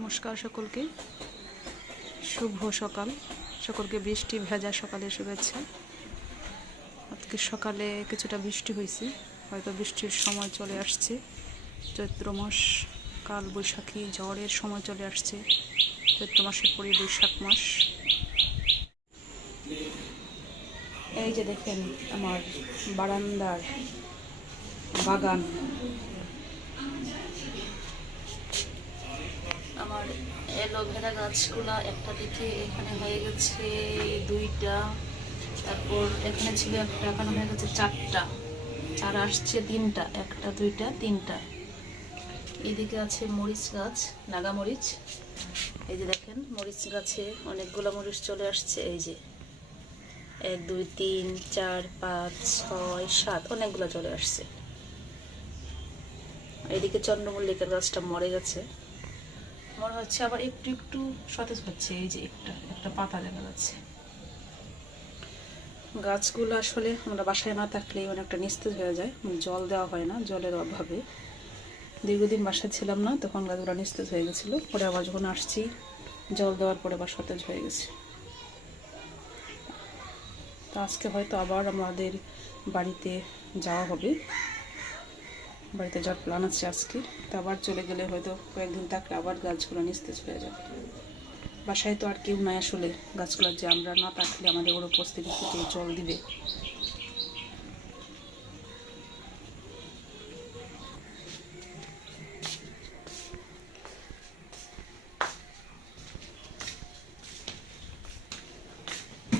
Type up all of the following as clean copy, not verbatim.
নমস্কার সকলকে, শুভ সকাল। সকলকে বৃষ্টি ভেজা সকালে শুভেচ্ছা। আজকে সকালে কিছুটা বৃষ্টি হয়েছে, হয়তো বৃষ্টির সময় চলে আসছে। চৈত্র মাস, কাল বৈশাখী ঝড়ের সময় চলে আসছে। চৈত্র মাসের পরে বৈশাখ মাস। এই যে দেখেন আমার বারান্দার বাগান, আমার অ্যালোভেরা গাছগুলা একটা দিকে এখানে হয়ে গেছে দুইটা, তারপর এখানে ছিল একটা, এখানে হয়ে গেছে চারটা, আর আসছে তিনটা, একটা দুইটা তিনটা। এইদিকে আছে মরিচ গাছ, নাগা মরিচ। এই যে দেখেন মরিচ গাছে অনেকগুলো মরিচ চলে আসছে। এই যে 1 2 3 4 5 6 7 অনেকগুলো চলে আসছে। এইদিকে চন্দ্রমল্লিকার গাছটা মরে গেছে, মনে হচ্ছে আবার একটু একটু সতেজ হচ্ছে। এই যে একটা পাতা দেখা যাচ্ছে। গাছগুলো আসলে আমরা বাসায় না থাকলেই অনেকটা নিস্তেজ হয়ে যায়, জল দেওয়া হয় না, জলের অভাবে। দীর্ঘদিন বাসায় ছিলাম না, তখন গাছগুলো নিস্তেজ হয়ে গেছিলো। পরে আবার যখন আসছি জল দেওয়ার পরে আবার সতেজ হয়ে গেছে। তো আজকে হয়তো আবার আমাদের বাড়িতে যাওয়া হবে, বাড়িতে যাওয়ার প্ল্যান আছে আজকে। তো আবার চলে গেলে হয়তো কয়েকদিন থাকলে আবার গাছগুলো নিস্তেজ হয়ে যাবে। বাসায় তো আর কেউ নাই আসলে, গাছগুলো যে আমরা না থাকলে আমাদের ওর উপস্থিতিতে জল দিবে।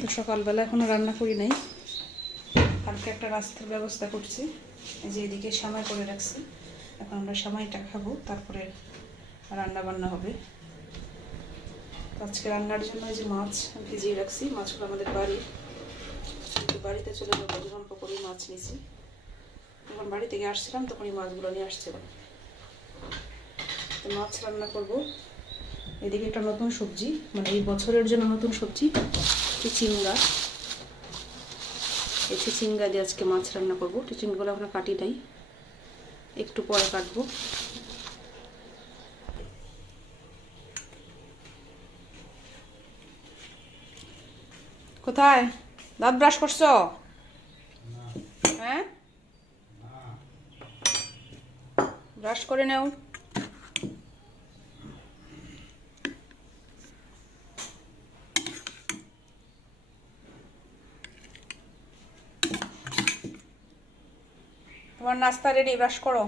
তো সকালবেলা এখনো রান্না করি নাই, কালকে একটা রাস্তার ব্যবস্থা করছি। এই যে এদিকে সেমাই করে রাখছি, এখন আমরা সেমাইটা খাবো, তারপরে রান্না বান্না হবে। আজকে রান্নার জন্য এই যে মাছ ভিজিয়ে রাখছি, মাছগুলো আমাদের বাড়িতে চলে যাবো, যখন পকড়ি মাছ নিয়েছি। যখন বাড়ি থেকে আসছিলাম তখন এই মাছগুলো নিয়ে আসছিলাম। তো মাছ রান্না করবো। এদিকে একটা নতুন সবজি, মানে এই বছরের জন্য নতুন সবজি, চিচিঙ্গা। এই চিচিঙ্গা দিয়ে আজকে মাছ রান্না করবো। চিচিঙ্গাগুলো আমরা কাটি নাই, একটু পরে কাটবো। কোথায় দাঁত ব্রাশ করছো? হ্যাঁ, ব্রাশ করে নাও। তোমার নাস্তা রেডি, ব্রাশ করো।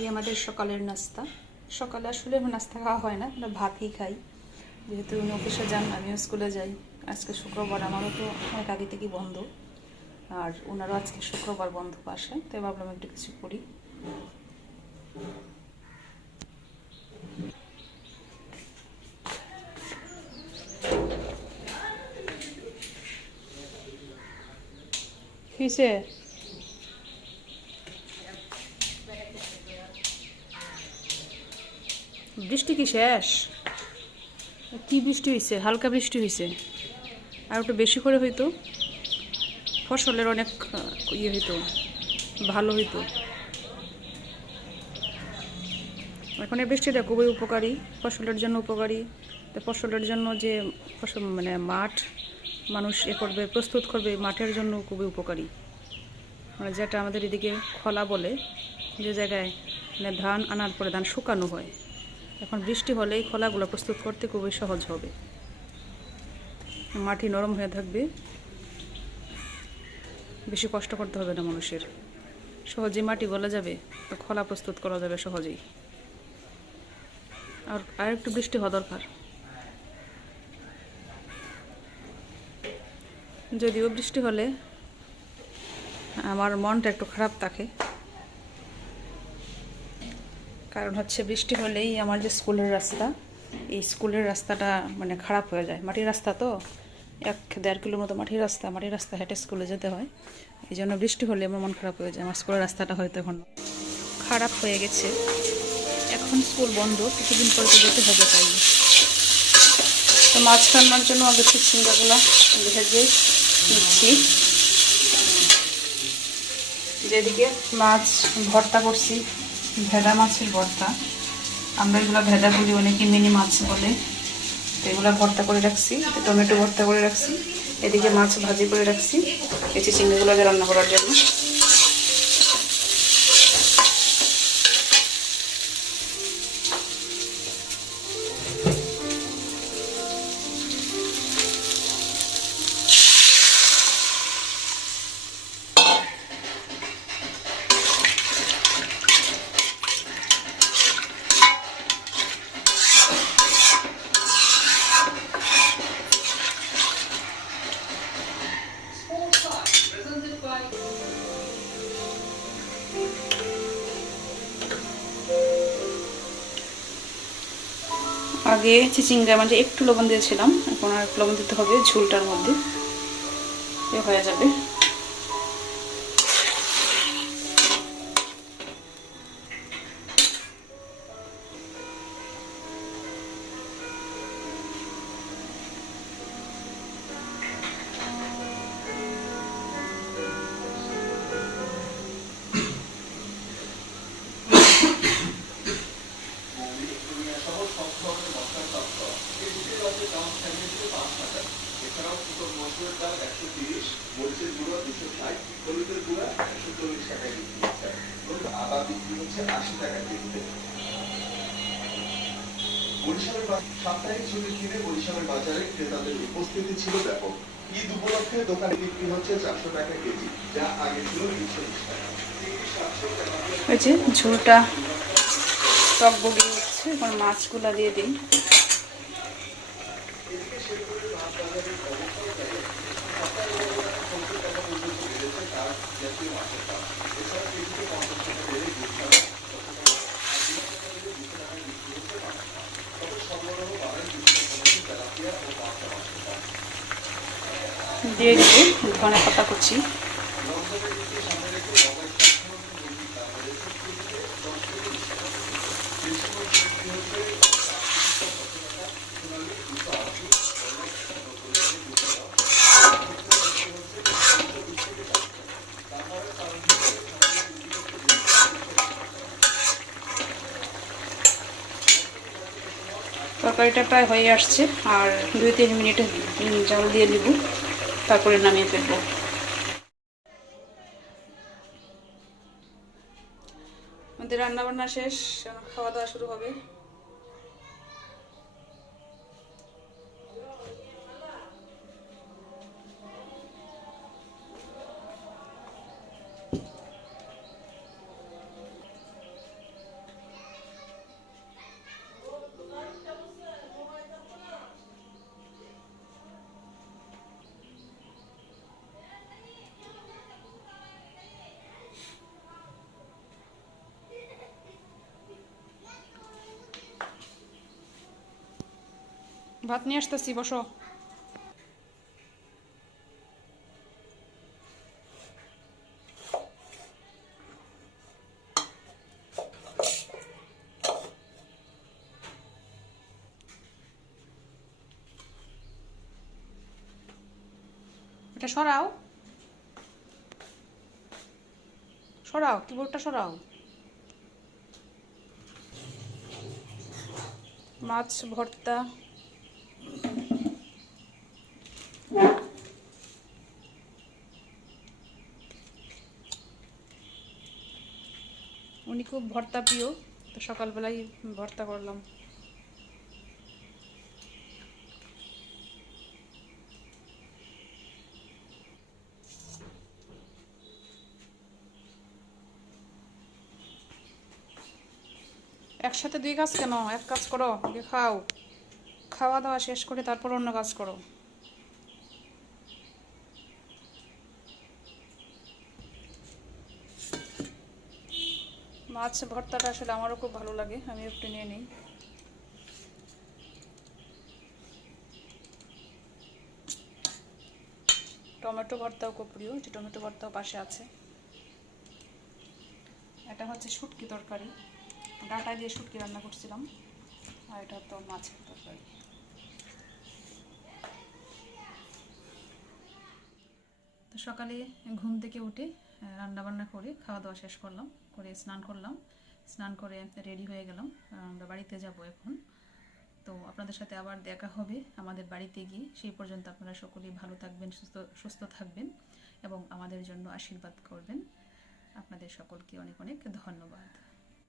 এই আমাদের সকালের নাস্তা। সকালে আসলে নাস্তা খাওয়া হয় না, আমরা ভাতই খাই, যেহেতু উনি অফিসে যান, আমিও স্কুলে যাই। আজকে শুক্রবার, আমারও তো অনেক আগে থেকেই বন্ধ, আর ওনারও আজকে শুক্রবার বন্ধ পাশে, তাই ভাবলাম একটু কিছু করি। কিসে বৃষ্টি কি শেষ? কি বৃষ্টি হয়েছে? হালকা বৃষ্টি হয়েছে, আর একটু বেশি করে হইতো ফসলের অনেক ইয়ে হইতো, ভালো হইতো। এখন এই বৃষ্টিটা খুবই উপকারী, ফসলের জন্য উপকারী। তো ফসলের জন্য যে ফসল মানে মাঠ মানুষ করবে, প্রস্তুত করবে, মাঠের জন্য খুবই উপকারী। মানে যেটা আমাদের এদিকে খলা বলে, যে জায়গায় মানে ধান আনার পরে ধান শুকানো হয়, এখন বৃষ্টি হলে এই খলাগুলো প্রস্তুত করতে খুবই সহজ হবে। মাটি নরম হয়ে থাকবে, বেশি কষ্ট করতে হবে না মানুষের, সহজেই মাটি গলে যাবে, তো খলা প্রস্তুত করা যাবে সহজেই। আর একটু বৃষ্টি হওয়া দরকার। যদিও বৃষ্টি হলে আমার মনটা একটু খারাপ থাকে, কারণ হচ্ছে বৃষ্টি হলেই আমার যে স্কুলের রাস্তা, এই স্কুলের রাস্তাটা মানে খারাপ হয়ে যায়। মাটির রাস্তা তো, 1-1.5 কিলোর মতো মাটির রাস্তা হেঁটে স্কুলে যেতে হয়। এই জন্য বৃষ্টি হলে আমার মন খারাপ হয়ে যায়। আমার স্কুলের রাস্তাটা হয়তো এখন খারাপ হয়ে গেছে। এখন স্কুল বন্ধ, কিছুদিন পরে তো যেতে হবে। তাই তো মাছ রান্নার জন্য আগে চিচিঙ্গাগুলো ভেজে নিচ্ছি। যেদিকে মাছ ভর্তা করছি, ভেদা মাছের ভর্তা, আমরা এগুলো ভেদা বলি, অনেকে মিনি মাছ বলে। তো এগুলো ভর্তা করে রাখছি, টমেটো ভর্তা করে রাখছি, এদিকে মাছ ভাজি করে রাখছি এই চিচিঙ্গাগুলোকে রান্না করার জন্য। আগে চিচিঙ্গার মাঝে একটু লবণ দিয়েছিলাম, এখন আর লবণ দিতে হবে, ঝোলটার মধ্যে হয়ে যাবে। বরিশালের সাপ্তাহিক ছুটির দিনে বরিশালের বাজারে ক্রেতাদের উপস্থিতি ছিল ব্যাপক। ঈদ উপলক্ষে দোকানে বিক্রি হচ্ছে 400 টাকা কেজি, যা আগে ছিল 320 টাকা। ওই যে ঝোলটা টক বগিয়ে হচ্ছে, এখন মাছগুলা দিয়ে দিই। এদিকে শেরপুরের মাছ বাজারের অবস্থা সপ্তাহে 70 টাকা পর্যন্ত বেড়েছে তার জাতীয় মাছের দাম। এছাড়া কেজিতে 50 টাকা বেড়ে দিয়ে দিব ধনে পাতা কুচি। তরকারিটা প্রায় হয়ে আসছে, আর 2-3 মিনিট জল দিয়ে নিব, তারপরে নামিয়ে ফেলবো। আমাদের রান্না বান্না শেষ, খাওয়া দাওয়া শুরু হবে। ভাত নিয়ে আসতেছি, বসো। এটা সরাও, সরাও, কিবোর্ডটা সরাও। মাছ ভর্তা, উনি খুব ভর্তা প্রিয়, তো সকালবেলায় ভর্তা করলাম। একসাথে 2 কাজ কেন, এক কাজ করো, আগে খাও, খাওয়া দাওয়া শেষ করে তারপর অন্য কাজ করো। মাছ ভর্তাটা আসলে আমারও খুব ভালো লাগে, আমি একটু নিয়ে নিই। টমেটো ভর্তাও খুব প্রিয়, যে টমেটো ভর্তাও পাশে আছে। এটা হচ্ছে শুটকি তরকারি, ডাঁটা দিয়ে শুটকি রান্না করছিলাম, আর এটা তো মাছের তরকারি। তো সকালে ঘুম থেকে উঠে রান্নাবান্না করে খাওয়া দাওয়া শেষ করলাম, করে স্নান করলাম, স্নান করে রেডি হয়ে গেলাম। আমরা বাড়িতে যাব এখন। তো আপনাদের সাথে আবার দেখা হবে আমাদের বাড়িতে গিয়ে। সেই পর্যন্ত আপনারা সকলেই ভালো থাকবেন, সুস্থ থাকবেন এবং আমাদের জন্য আশীর্বাদ করবেন। আপনাদের সকলকে অনেক অনেক ধন্যবাদ।